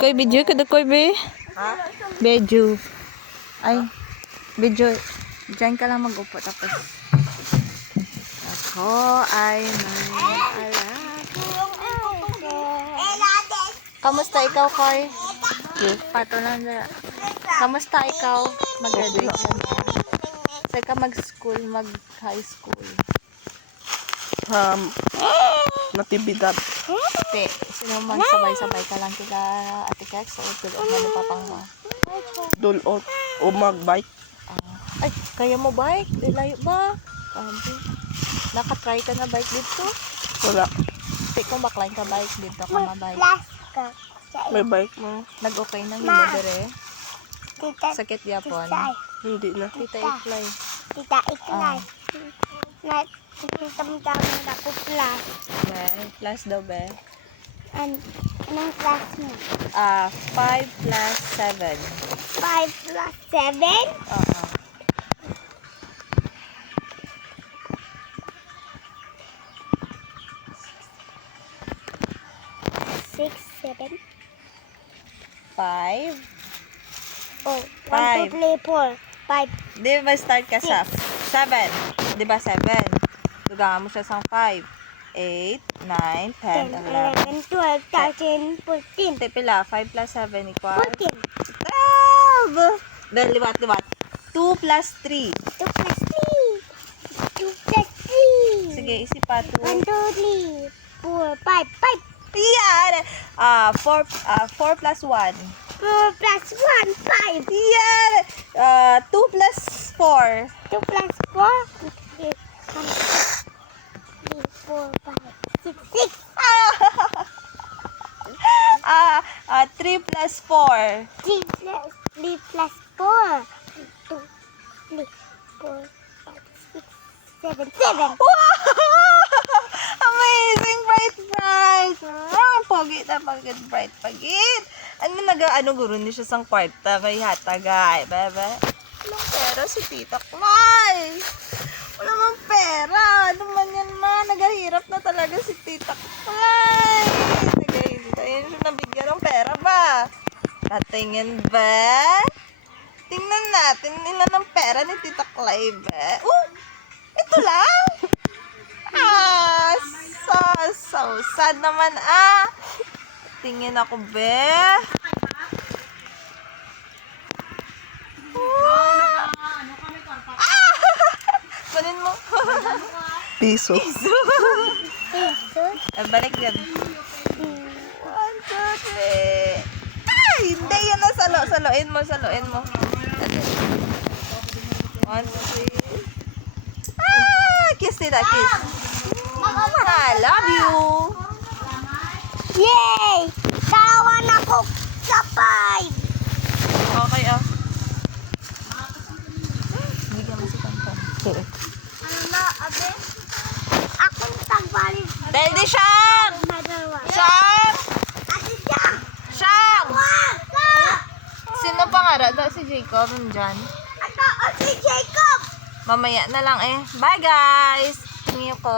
Koy video kada koy be. Ha? Video. Ay. Video. Diyan ka lang mag-upo tapos. Ako ay may alaga. Kamusta ikaw, Koy? Pato lang dira. Kamusta ikaw? Mag-graduate ka na. Saan ka mag-school, mag-high school? Natibidad. Te, sino man sabay-sabay ka lang kila Ate Kex o tulog na ni Papang mo? Dulot o magbike. Ay, kaya mo bike? Layo ba? Nakatry ka na bike dito? Wala. Te, kung backline ka bike dito ka mabike. May bike mo. Nag-okay nang yung modere. Sakit yapon. Hindi na. Tita Iklay. Tita Iklay. Dami-dami na ko plus. Be, plus daw be. Anong plus mo? 5 plus 7. 5 plus 7? Oo. Six, 7. 5. Oh, 1, Five. 2, 3, 4. 5. Di ba start ka sa 7? Di ba 7? Tugangan mo siya sa 5. 8, 9, 10, 10, 11, 12, 13, 14. Pila, 5 plus 7 equals 14. 12! Then, liwat. 2 plus 3. 2 plus 3. 2 plus 3. Sige, isip pa. 2. 1, 2, 3, 4, 5. 5. Yan! 4 plus 1. 4 plus 1, 5. Yan! 2 plus 4. 2 plus 4. 3, 4, 5, 6, 6. 3 plus 4. 3 plus 4. 2, 3, 4, 5, 6, 7, 7. Wow! Amazing! Bright! Pogi na pagit, bright pagit. Ano guro ni siya sang kwarta kay hatagay, bebe? Walang pera si Tita Clay. Wala mang pera. Ano man yan ma? Nagahirap na talaga si Tita Clay. Nagahintay siya nabigyan ng pera ba? Tatingin ba? Tingnan natin ilan ng pera ni Tita Clay ba? Ito lang? So sad naman Tingin ako, be. Kunin mo. Piso. Balik yan. 1, 2, 3. Hindi yan na salo. Saloin mo. 1, 2, 3. Kiss tita, kiss. I love you. Yay! Kawan ako sa 5. Okay, Bigyan mo si Tantan. Ano na, abe? Akong tagbalik. Dahil di siyang! Siyang! Ate Jack! Siyang! Waka! Sino pa nga? Si Jacob, nandyan. Ito, si Jacob! Mamaya na lang Bye, guys! Tingin ko